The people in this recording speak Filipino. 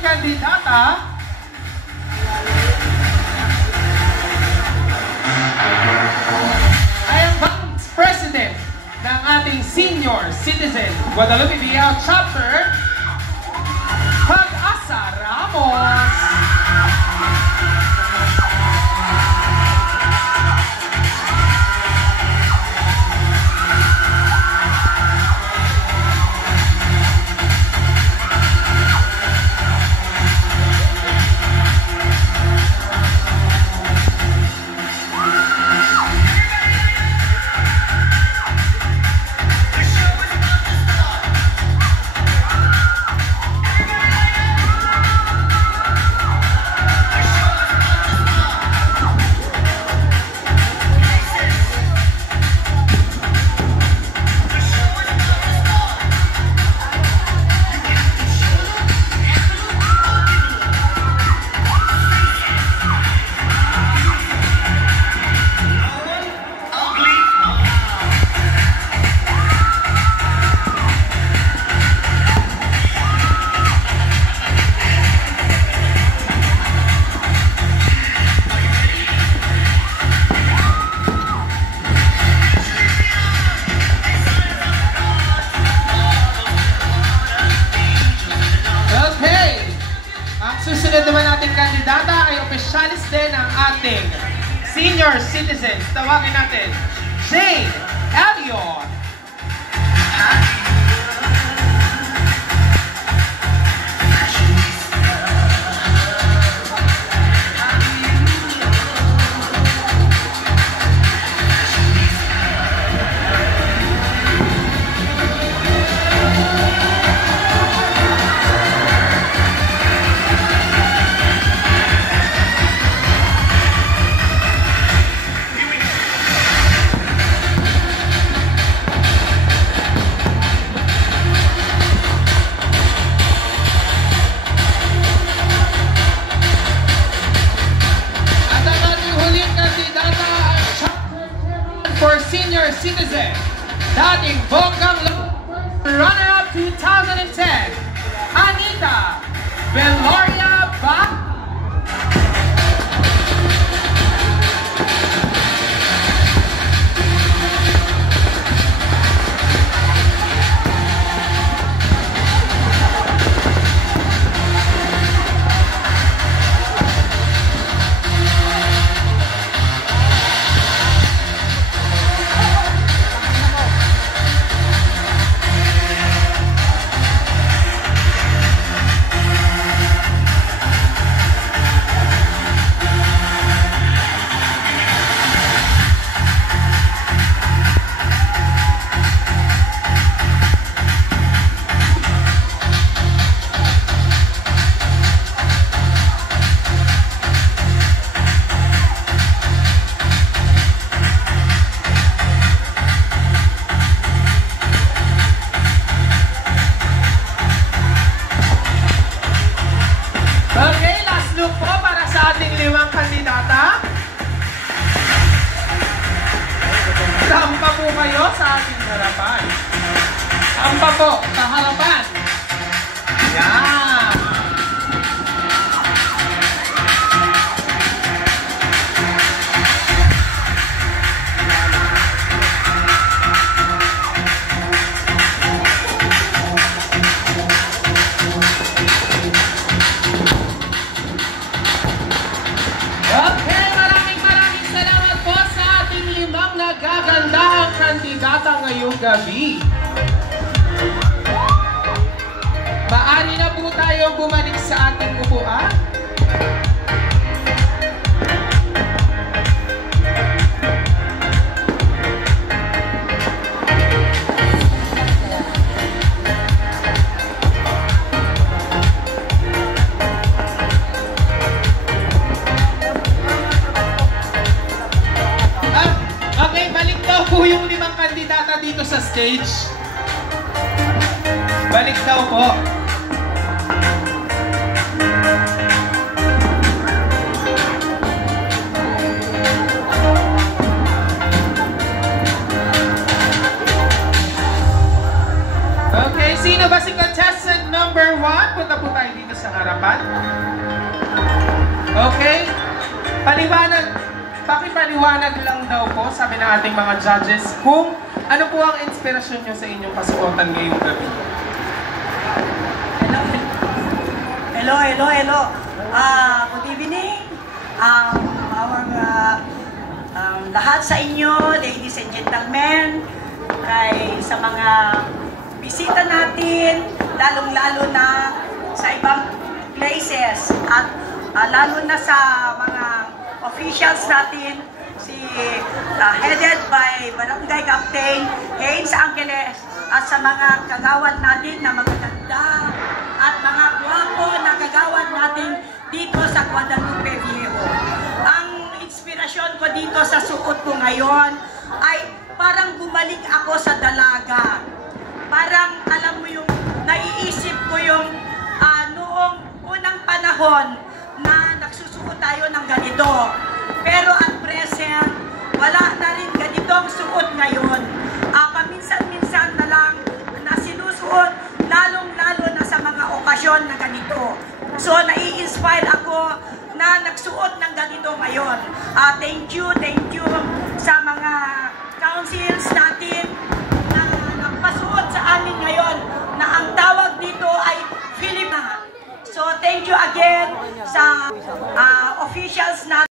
ating kandidata ay ang Vice President ng ating Senior Citizen Guadalupe Villao Chapter, Pag-asa Ramos. Susunod naman nating kandidata ay opisyalis din ng ating Senior Citizens. Tawagin natin, Jane Elliot. For Senior Citizen, dating Bokang runner-up 2010, Anita Veloria Ba. Sampa po kayo sa ating harapan. Sampa po sa harapan. Yan. Okay, maraming salamat po sa ating limang nagagandahang kandidata ngayong gabi. Maaari na po tayo bumalik sa ating upuan. Okay, balik daw po yung limang kandidata dito sa stage. Balik daw po. Okay, sino ba si contestant number 1? Punta po tayo dito sa harapan. Okay? Pakipaliwanag lang daw po, sabi ng ating mga judges, kung ano po ang inspirasyon nyo sa inyong kasuotan ngayong gabi. Hello. Good evening. Lahat sa inyo, ladies and gentlemen, sa mga bisita natin, lalong-lalo na sa ibang places at lalo na sa mga officials natin, headed by Barangay Captain Haynes Angeles at sa mga kagawad natin na magaganda at mga guwapo na kagawad natin dito sa Guadalupe Viejo. Ang inspirasyon ko dito sa suot ko ngayon ay parang bumalik ako sa dalaga. Parang alam mo yung naiisip ko yung noong unang panahon na nagsusuot tayo ng ganito. Pero at present, wala na rin ganitong suot ngayon. Paminsan-minsan na lang na sinusuot, lalong-lalo na sa mga okasyon na ganito. So, nai-inspire ako na nagsuot ng ganito ngayon. Thank you sa mga councils natin na nagpasuot sa amin ngayon na ang tawag dito ay Filipina. So, thank you again sa officials natin.